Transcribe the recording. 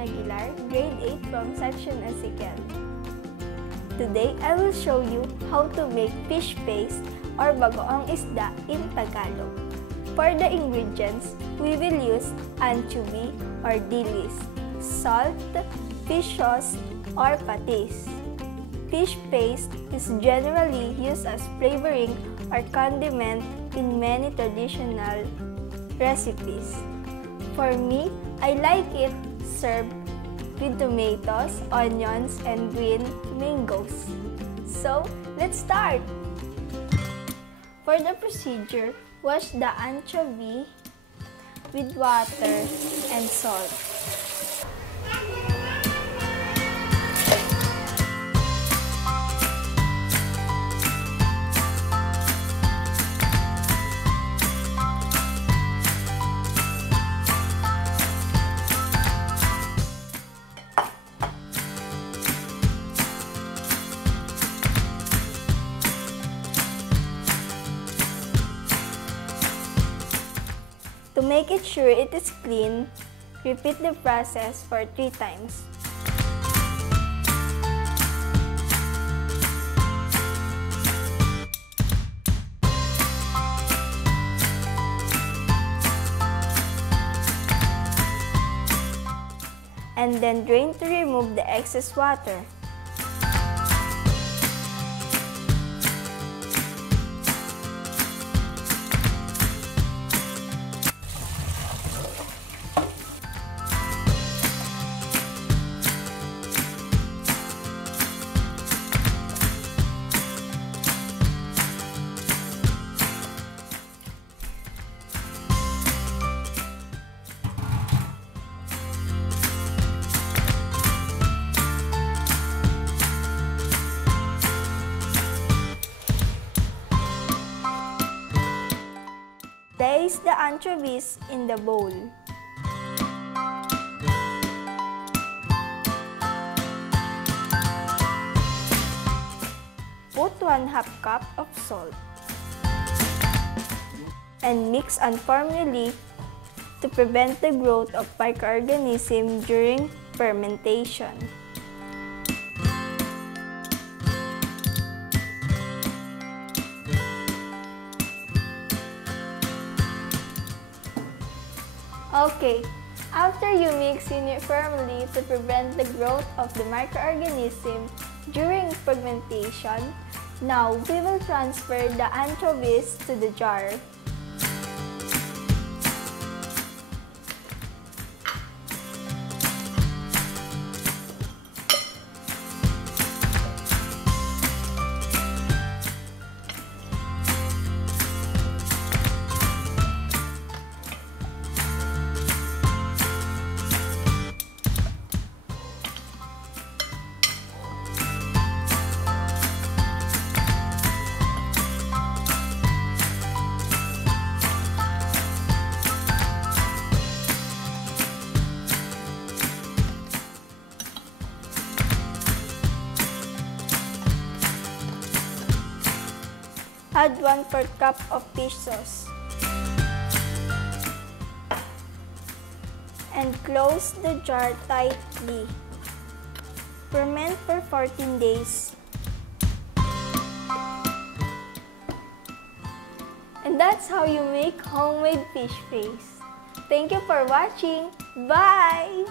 Aguilar, grade 8 from section EZEKIEL. Today, I will show you how to make fish paste or bagoong isda in Tagalog. For the ingredients, we will use anchovy or DILIS, salt, fish sauce, or patis. Fish paste is generally used as flavoring or condiment in many traditional recipes. For me, I like it served with tomatoes, onions, and green mangoes. So, let's start! For the procedure, wash the anchovy with water and salt. To make it sure it is clean, repeat the process for 3 times. And then drain to remove the excess water. Place the anchovies in the bowl. Put 1/2 cup of salt and mix uniformly to prevent the growth of microorganisms during fermentation. Okay, after you mix uniformly to prevent the growth of the microorganism during fermentation, now we will transfer the anchovies to the jar. Add 1/4 cup of fish sauce. And close the jar tightly. Ferment for 14 days. And that's how you make homemade fish paste. Thank you for watching. Bye!